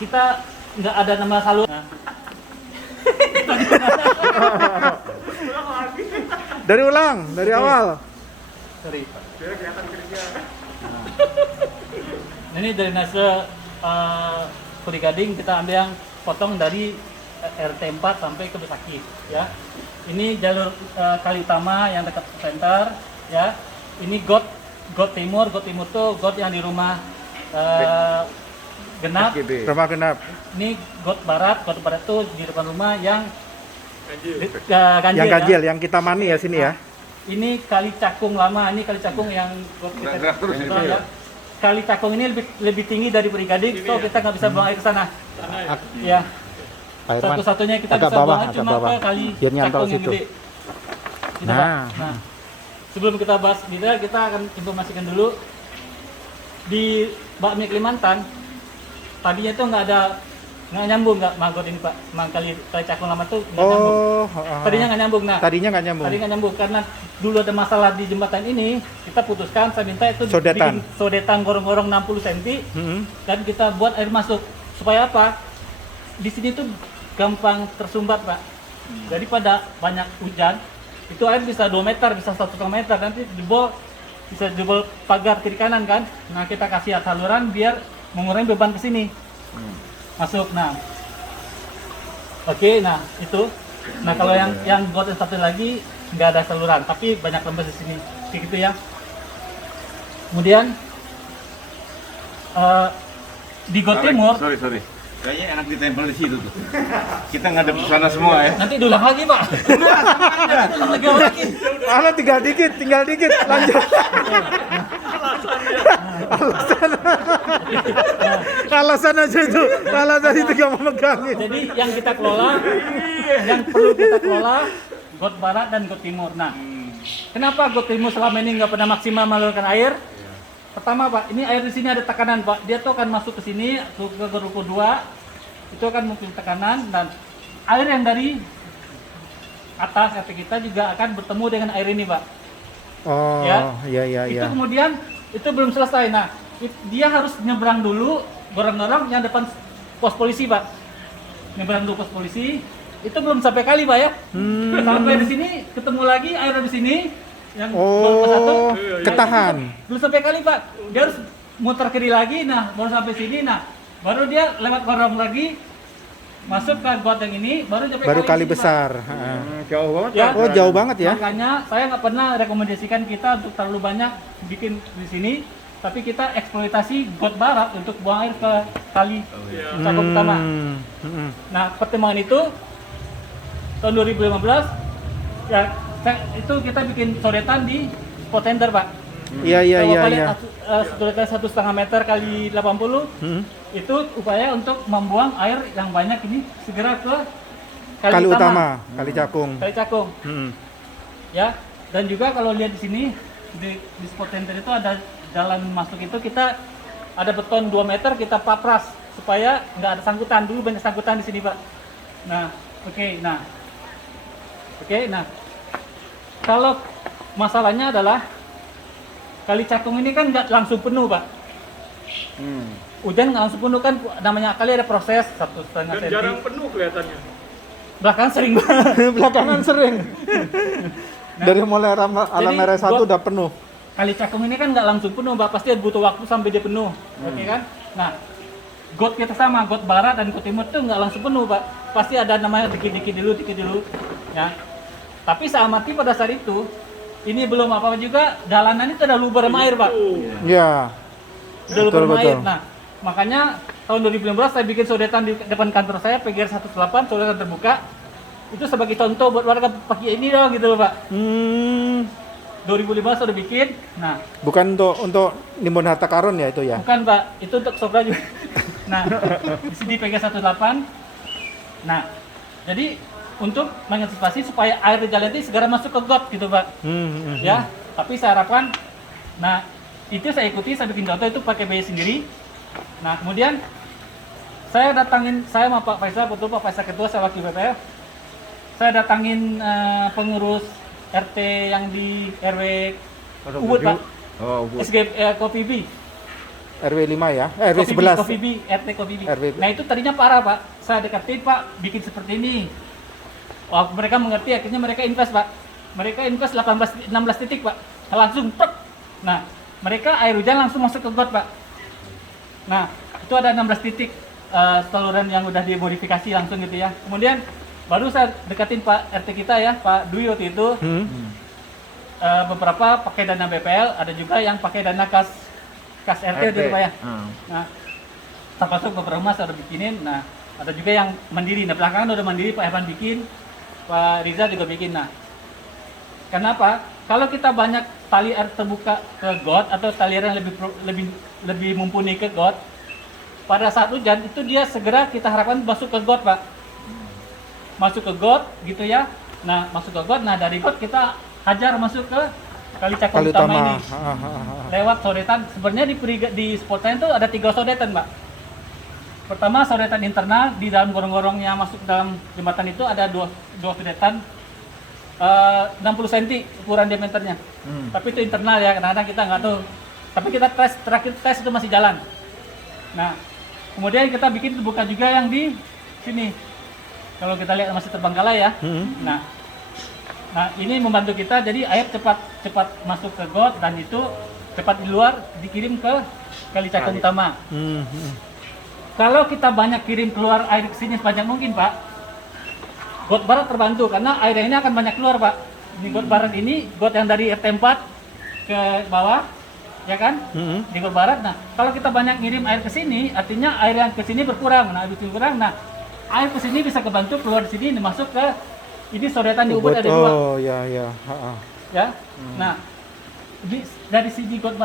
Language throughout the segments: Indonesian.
kita nggak ada nama saluran. Nah. Dari ulang, dari awal. Sorry. Nah, ini dari nase Kuli Gading kita ambil yang potong dari RT 4 sampai ke Besaki ya. Ini jalur kali utama yang dekat center ya. Ini got timur tuh got yang di rumah Genap. Rumah Genap. Ini got barat tuh di depan rumah yang ganjil. Yang ganjil, ya. yang kita mani ya sini ya. Ini kali Cakung lama, ini kali Cakung yang kita ya. Kali Cakung ini lebih tinggi dari Puri Gading, so kita nggak bisa buang air ke sana. Ya. Satu-satunya kita bisa buang air cuma ke kali Cakung yang gede. Gitu, Pak. Nah, sebelum kita bahas detail, kita akan informasikan dulu di Bakmi Kalimantan. Tadinya itu nggak nyambung mangkot ini Pak, kali Cakung lama tuh nggak nyambung. Tadinya nggak nyambung. Nah, tadinya nggak nyambung karena dulu ada masalah di jembatan ini. Kita putuskan, saya minta itu bikin sodetan gorong-gorong 60 cm dan kita buat air masuk supaya apa? Di sini tuh gampang tersumbat Pak. Daripada banyak hujan, itu air bisa 2 meter, bisa 1,5 meter, nanti bisa jebol pagar kiri kanan kan. Nah kita kasih saluran biar mengurangi beban ke sini. Masuk. Nah, oke, nah itu. Nah kalau yang got yang satu lagi nggak ada saluran, tapi banyak lembes di sini, kayak gitu ya. Kemudian di got timur. Sorry. Kayaknya enak ditempel di situ tuh. Kita ngadep ke sana semua ya. Nanti diulang lagi Pak. Diulang lagi. Alah tinggal dikit, lanjut. Alasan aja itu, alasan itu gak mau megangin. Jadi yang kita kelola, yang perlu kita kelola, got barat dan got timur. Nah, kenapa got timur selama ini nggak pernah maksimal mengalirkan air? Pertama Pak, ini air di sini ada tekanan Pak. Dia tuh akan masuk ke sini, ke ruko 2, itu akan mungkin tekanan dan air yang dari atas RT kita juga akan bertemu dengan air ini Pak. Oh, iya. Itu kemudian itu belum selesai. Nah, dia harus nyebrang dulu gorong-gorong yang depan pos polisi Pak. Nyebrang dulu pos polisi. Itu belum sampai kali Pak ya. Sampai di sini ketemu lagi air di sini yang satu ketahan. Belum sampai kali Pak. Dia harus muter kiri lagi. Nah, baru sampai sini. Nah, baru dia lewat gorong lagi masuk ke got yang ini baru kali besar. Jauh banget ya. Oh, jauh banget ya. Makanya saya nggak pernah rekomendasikan kita untuk terlalu banyak bikin di sini, tapi kita eksploitasi got barat untuk buang air ke kali Cakung utama. Nah, pertimbangan itu tahun 2015 ya itu kita bikin sodetan di spot tender Pak. Iya. Sodetan 1,5 meter kali 80 itu upaya untuk membuang air yang banyak ini segera ke kali utama, kali Cakung. Kali Cakung. Ya, dan juga kalau lihat di sini di spot tender itu ada jalan masuk itu kita ada beton 2 meter kita papras supaya nggak ada sangkutan. Dulu banyak sangkutan di sini Pak. Nah, oke. Nah, kalau masalahnya adalah kali Cakung ini kan nggak langsung penuh Pak. Hujan nggak langsung penuh kan, namanya kali ada proses 1,5 cm. Dan jarang penuh kelihatannya. Belakangan sering banget. Belakangan sering. Dari mulai alam merah 1 udah penuh. Kali Cakung ini kan nggak langsung penuh, Mbak. Pasti butuh waktu sampai dia penuh. Oke kan? Nah, got kita sama, got barat dan got timur tuh nggak langsung penuh, Pak. Pasti ada namanya dikit dulu. Ya. Tapi saya amati pada saat itu, ini belum apa-apa juga, jalanan itu ada lubang air, Pak. Iya. Udah lubang air. Nah, makanya tahun 2015 saya bikin sodetan di depan kantor saya, PGR 18, sodetan terbuka. Itu sebagai contoh buat warga pakai ini dong gitu loh, Pak. 2015 sudah bikin. Nah, bukan untuk nimbun harta karun ya itu ya? Bukan, Pak. Itu untuk sobra juga. Nah, di sini PGR 18. Nah, jadi untuk mengantisipasi supaya air di jalan ini segera masuk ke got gitu, Pak. Ya, tapi saya harapkan, nah itu saya ikuti, saya bikin contoh itu pakai biaya sendiri. Nah, kemudian saya sama Pak Faisal, betul Pak Faisal Ketua, saya wakil BPF. Saya datangin pengurus RT yang di RW Ubud, Pak. SG Kopi B. RW 5 ya? RW Kopi B, 11. Kopi B, RT Kopi B. RW. Nah itu tadinya parah Pak, saya deketin Pak, bikin seperti ini. Wah, mereka mengerti, akhirnya mereka invest Pak. Mereka invest 16 titik Pak, langsung tek. Nah, mereka air hujan langsung masuk ke got Pak. Nah, itu ada 16 titik saluran yang udah dimodifikasi langsung gitu ya. Kemudian baru saya deketin Pak RT kita ya, Pak Dwi waktu itu. Beberapa pakai dana BPL, ada juga yang pakai dana kas RT gitu Pak ya. Nah, termasuk beberapa rumah saya udah bikinin. Nah, ada juga yang mandiri. Nah, belakangan udah mandiri, Pak Evan bikin, Pak Riza juga bikin. Nah, kenapa? Kalau kita banyak tali air terbuka ke got atau tali air yang lebih mumpuni ke got, pada saat hujan itu dia segera kita harapkan masuk ke got Pak. Masuk ke got gitu ya. Nah, masuk ke got. Nah, dari got kita hajar masuk ke Kali Cakung utama ini. Lewat sodetan. Sebenarnya di spot lain tuh ada 3 sodetan, Mbak. Pertama sodetan internal di dalam gorong-gorong yang masuk dalam jembatan itu ada dua sodetan 60 cm ukuran diameternya. Tapi itu internal ya, kadang-kadang kita nggak tahu. Tapi kita terakhir tes itu masih jalan. Nah, kemudian kita bikin terbuka juga yang di sini. Kalau kita lihat masih terbengkalai ya. Nah, ini membantu kita jadi air cepat masuk ke got dan itu cepat di luar dikirim ke Kali Cakung utama. Kalau kita banyak kirim keluar air ke sini sepanjang mungkin, Pak, got barat terbantu karena air ini akan banyak keluar, Pak. Di got barat ini, got yang dari RT 4 ke bawah, ya kan? Di got barat. Nah, kalau kita banyak ngirim air ke sini, artinya air yang ke sini berkurang. Nah, berkurang. Nah, air ke sini bisa kebantu keluar di sini masuk ke ini sodetan di Ubud ada 2. Oh, ya. Ya. Nah, dari sisi got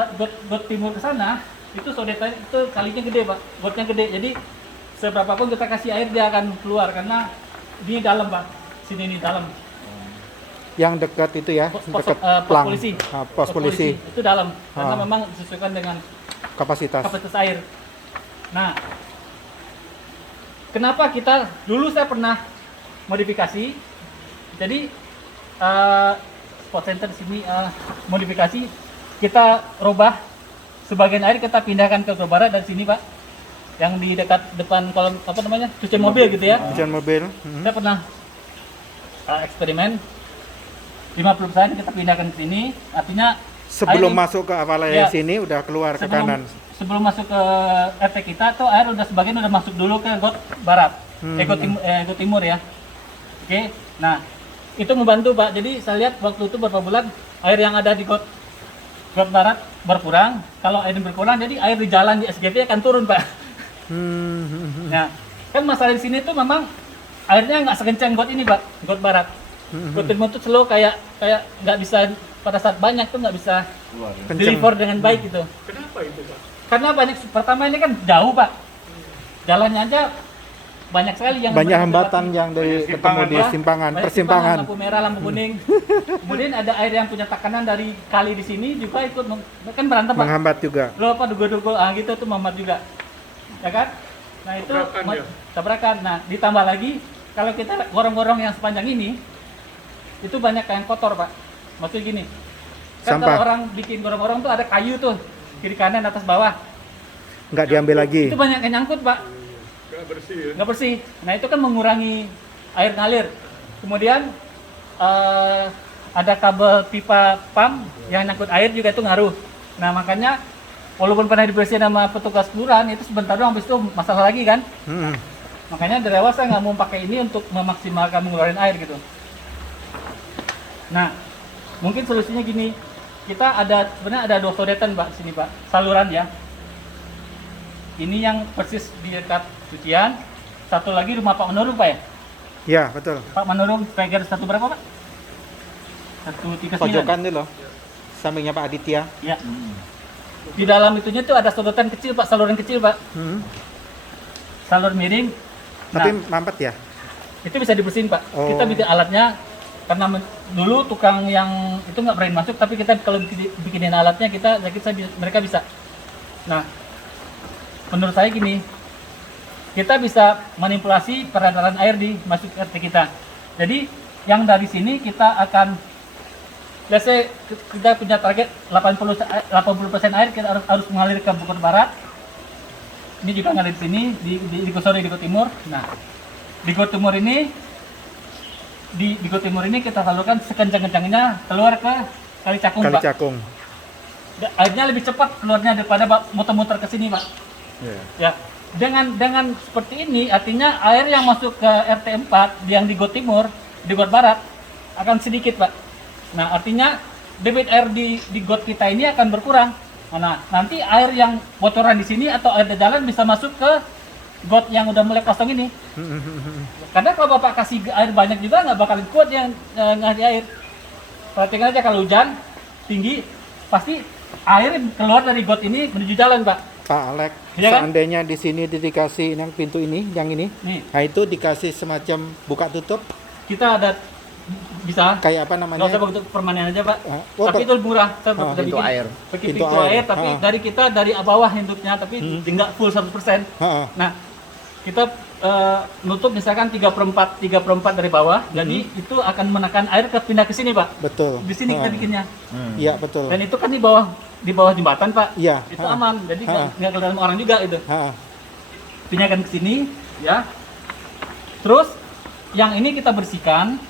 timur ke sana, itu sodetan itu kalinya gede, Pak. Gotnya gede. Jadi seberapapun kita kasih air dia akan keluar karena ini dalam, Pak. Sini ini dalam. Yang dekat itu ya, dekat pos polisi. Pos polisi. Itu dalam karena memang disesuaikan dengan kapasitas air. Nah, kenapa kita dulu saya pernah modifikasi. Jadi spot center di sini modifikasi kita robah sebagian air kita pindahkan ke barat dari sini, Pak. Yang di dekat depan kolom cucian mobil gitu ya. Cucian mobil. Kita pernah eksperimen 50% kita pindahkan ke sini, artinya sebelum masuk ke awalnya sini udah keluar ke kanan. Sebelum masuk ke RT kita tuh air udah sebagian udah masuk dulu ke got barat, got timur ya. Oke. Nah, itu membantu, Pak. Jadi saya lihat waktu itu beberapa bulan air yang ada di got barat berkurang. Kalau air berkurang, jadi air di jalan di SGP akan turun, Pak. Nah, kan masalah di sini tuh memang airnya nggak sekencang got ini, Pak. Got barat. Got timur tuh slow kayak nggak bisa pada saat banyak tuh nggak bisa deliver dengan baik gitu. Kenapa itu, Pak? Karena banyak. Pertama ini kan jauh, Pak. Jalannya aja banyak sekali yang banyak hambatan yang dari ketemu di persimpangan lampu merah, lampu kuning. Kemudian ada air yang punya tekanan dari kali di sini juga ikut kan berantem, Pak. Menghambat juga. Lo apa dugo-dugo gitu tuh menghambat juga. Ya kan? Nah, itu tabrakan. Nah, ditambah lagi kalau kita gorong-gorong yang sepanjang ini itu banyak yang kotor, Pak. Maksudnya gini. Kan Sampah. kalau orang bikin gorong-gorong tuh ada kayu tuh, kiri kanan atas bawah. Nggak diambil lagi. Itu banyak yang nyangkut, Pak. Nggak bersih ya? Nggak bersih. Nah, itu kan mengurangi air ngalir. Kemudian ada kabel pipa pump yang nyangkut air juga itu ngaruh. Nah, makanya walaupun pernah dibersihin sama petugas kelurahan itu sebentar doang, habis itu masalah lagi kan. Makanya dari awal saya nggak mau pakai ini untuk memaksimalkan mengeluarkan air gitu. Nah, mungkin solusinya gini. Kita sebenarnya ada 2 sodetan, Pak, sini, Pak. Saluran ya. Ini yang persis di dekat cucian, satu lagi rumah Pak Manurung, Pak ya? Ya, betul. Pak Manurung, peger satu berapa, Pak? 139. Pojokan itu loh, sampingnya Pak Aditya. Ya. Di dalam itunya tuh ada sodetan kecil, Pak, saluran kecil, Pak. Salur miring. Tapi Nah, mampet ya? itu bisa dibersihin, Pak. Oh. Kita bikin alatnya, karena dulu tukang yang itu nggak berani masuk, tapi kita kalau bikinin alatnya, mereka bisa. Nah, menurut saya gini, kita bisa manipulasi peredaran air di masuk RT kita. Jadi yang dari sini kita akan, let's say kita punya target 80% air kita harus mengalir ke Bogor Barat. ini juga ngalir di sini di Got Timur. Nah, di Got Timur ini di Got Timur ini kita salurkan sekencang-kencangnya keluar ke Kali Cakung, Kali Pak. Cakung. Airnya lebih cepat keluarnya daripada muter-muter ke sini, Pak. Iya. Ya. Dengan seperti ini artinya air yang masuk ke RT 4 yang di Got Timur, di Got Barat akan sedikit, Pak. Nah, artinya debit air di got kita ini akan berkurang. Nah, nanti air yang bocoran di sini atau air di jalan bisa masuk ke got yang udah mulai kosong ini. Karena kalau Bapak kasih air banyak juga nggak bakalan kuat yang ngasih air. Perhatikan aja kalau hujan tinggi, pasti air keluar dari got ini menuju jalan, Pak. Pak Alex, Iya kan? seandainya di sini dikasih yang pintu ini, yang ini, Nih, nah itu dikasih semacam buka tutup, kita ada bisa. kayak apa namanya? Nggak usah bentuk permanen aja, Pak. Oh, Tapi itu murah. Kita Ah, udah pintu bikin air. pakai Pintu pintu air. air, tapi Ah. dari kita dari bawah hindupnya, tapi nggak full 100%. Heeh. Nah, kita nutup misalkan 3/4 dari bawah, jadi itu akan menekan air pindah ke sini, Pak. Betul. Di sini kita bikinnya. Iya betul. Dan itu kan di bawah jembatan, Pak. Iya. Itu Ha-ha. aman. Jadi Ha-ha. nggak kelihatan orang juga itu. Ha-ha. Pindahkan ke sini, ya. Terus yang ini kita bersihkan,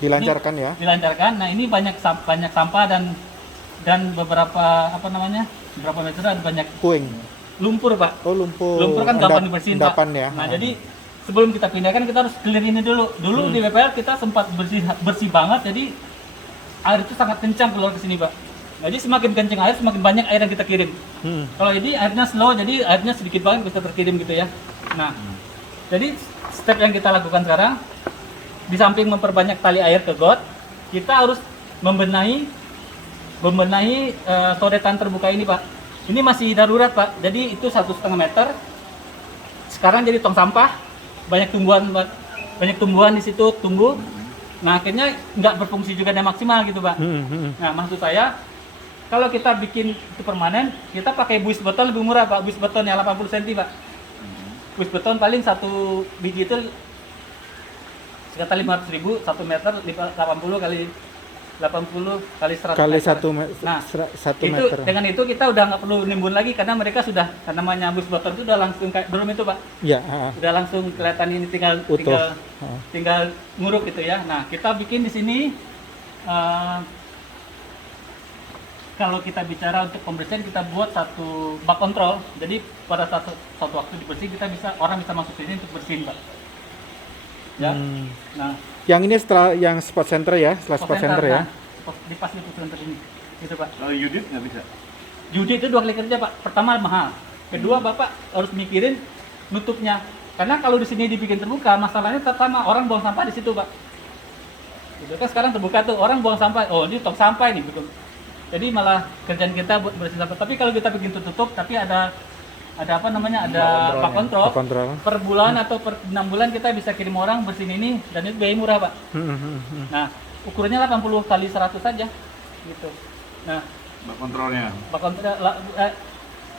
Dilancarkan ya. dilancarkan. Nah, ini banyak sampah dan beberapa beberapa meter ada banyak Puing. lumpur, Pak. Oh lumpur. Lumpur kan gampang dibersihin, Pak. Endapan ya. Nah, Ha. jadi sebelum kita pindahkan kita harus clear ini dulu. Dulu di BPL kita sempat bersih banget, jadi air itu sangat kencang keluar ke sini, Pak. Jadi semakin kencang air, semakin banyak air yang kita kirim. Kalau ini airnya slow, jadi airnya sedikit banget bisa terkirim gitu ya. Nah, jadi step yang kita lakukan sekarang, di samping memperbanyak tali air ke got, kita harus membenahi sodetan terbuka ini, Pak. Ini masih darurat, Pak. Jadi itu 1,5 meter. Sekarang jadi tong sampah, banyak tumbuhan, Pak. Banyak tumbuhan di situ tumbuh. Nah, akhirnya nggak berfungsi juga dan maksimal gitu, Pak. Nah, maksud saya, kalau kita bikin itu permanen, kita pakai buis beton lebih murah, Pak. Buis beton yang 80 cm, Pak. Buis beton paling satu biji itu sekitar 500.000, 1 meter 80 kali 100 Kali meter. 1 Nah, 1 itu meter. dengan itu kita udah nggak perlu nimbun lagi karena mereka sudah namanya buis beton itu udah langsung kayak belum itu, Pak. Iya. Ha. Udah langsung kelihatan ini tinggal Utuh. tinggal nguruk gitu ya. Nah, kita bikin di sini kalau kita bicara untuk pembersihan, kita buat satu bak kontrol. Jadi pada satu waktu dibersihin orang bisa masuk sini untuk bersihin, Pak. Ya. Nah, Yang ini setelah yang spot center ya, setelah spot center ya. Nah, di pas di spot center ini. Gitu, Pak. Kalau Yudit nggak bisa. Judi itu 2 kali kerja, Pak. Pertama mahal. Kedua, Bapak harus mikirin nutupnya. Karena kalau di sini dibikin terbuka, masalahnya pertama orang buang sampah di situ, Pak. Gitu kan sekarang terbuka tuh, orang buang sampah. Oh, ini tong sampah ini, betul. Jadi malah kerjaan kita buat bersih sampah. Tapi kalau kita bikin tutup, tapi ada pak kontrol. Pak kontrol. Per bulan atau per 6 bulan kita bisa kirim orang bersihin ini dan itu biaya murah, Pak. Nah, ukurannya 80 kali 100 saja. Gitu. Nah, Bak kontrolnya.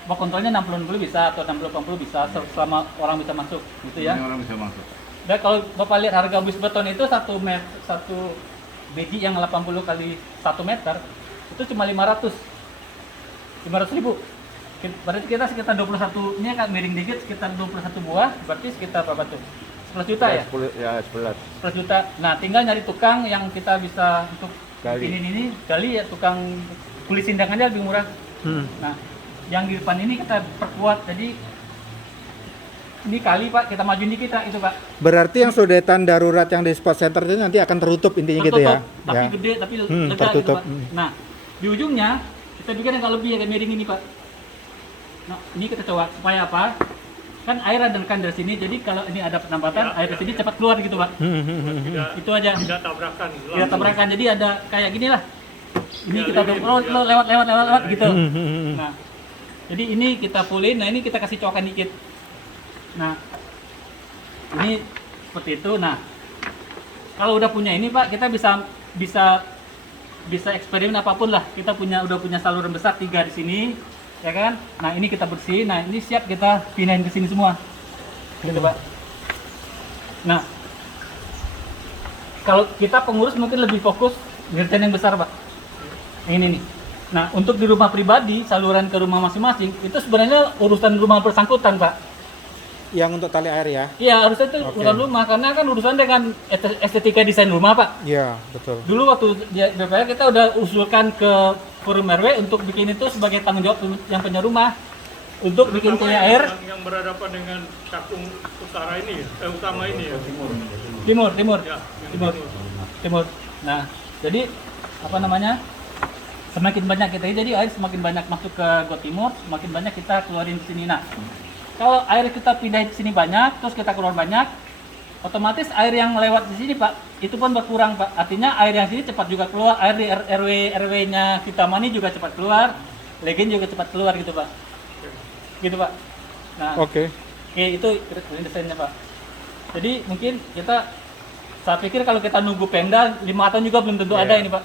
bak kontrolnya 60 bisa atau 60-80 bisa selama orang bisa masuk gitu ya. Ini orang bisa masuk. Dan kalau Bapak lihat harga buis beton itu satu biji yang 80 kali 1 meter itu cuma 500.000. Berarti kita sekitar 21, ini kan miring dikit, sekitar 21 buah, berarti sekitar berapa tuh? 11 juta ya? 11. 11 juta. Nah, tinggal nyari tukang yang kita bisa untuk Gali. bikinin ini, gali ya tukang kulit sindang aja lebih murah. Nah, yang di depan ini kita perkuat, jadi ini kali, Pak, kita majuin dikit, itu, Pak. Berarti yang sodetan darurat yang di spot center itu nanti akan tertutup intinya gitu ya. Tertutup, tapi Ya. gede, tapi lega gitu, tertutup. Pak. Nah, di ujungnya kita bikin yang lebih agak miring ini, Pak. Nah, ini kita coba supaya apa? Kan air ada nekan dari sini, jadi kalau ini ada penambatan, air dari sini cepat keluar gitu, Pak. Itu aja. Tidak tabrakan. Tidak tabrakan, jadi ada kayak gini lah. Ini kita lewat gitu. Nah, jadi ini kita fullin, nah ini kita kasih coakan dikit. Nah, ini seperti itu. Nah, kalau udah punya ini, Pak, kita bisa eksperimen apapun lah. Kita udah punya saluran besar 3 di sini, ya kan? Nah, ini kita bersihin. Nah, ini siap kita pindahin ke sini semua. Gitu, Pak. Nah, kalau kita pengurus mungkin lebih fokus ngerjain yang besar, Pak. Yang ini nih. Nah, untuk di rumah pribadi, saluran ke rumah masing-masing, itu sebenarnya urusan rumah bersangkutan, Pak. Yang untuk tali air ya? Iya, harusnya itu Oke. urusan rumah, karena kan urusan dengan estetika desain rumah, Pak. Iya, betul. Dulu waktu di DPR kita udah usulkan ke forum RW untuk bikin itu sebagai tanggung jawab yang punya rumah. Untuk bikin Terutama kuliah air, yang berhadapan dengan cakung utara ini ya, utama ini ya. timur. Ya, yang Timur. Timur. Nah, jadi apa namanya? Semakin banyak kita jadi air semakin banyak masuk ke got timur, semakin banyak kita keluarin ke sini. Nah, kalau air kita pindahin ke sini banyak, terus kita keluar banyak, otomatis air yang lewat di sini, Pak, itu pun berkurang, Pak. Artinya air yang sini cepat juga keluar, air di RW-nya kita mani juga cepat keluar, legen juga cepat keluar gitu, Pak. Gitu, Pak. Nah, Oke. itu desainnya, Pak. Jadi mungkin kita, saya pikir kalau kita nunggu Pemda 5 tahun juga belum tentu ada ini, Pak.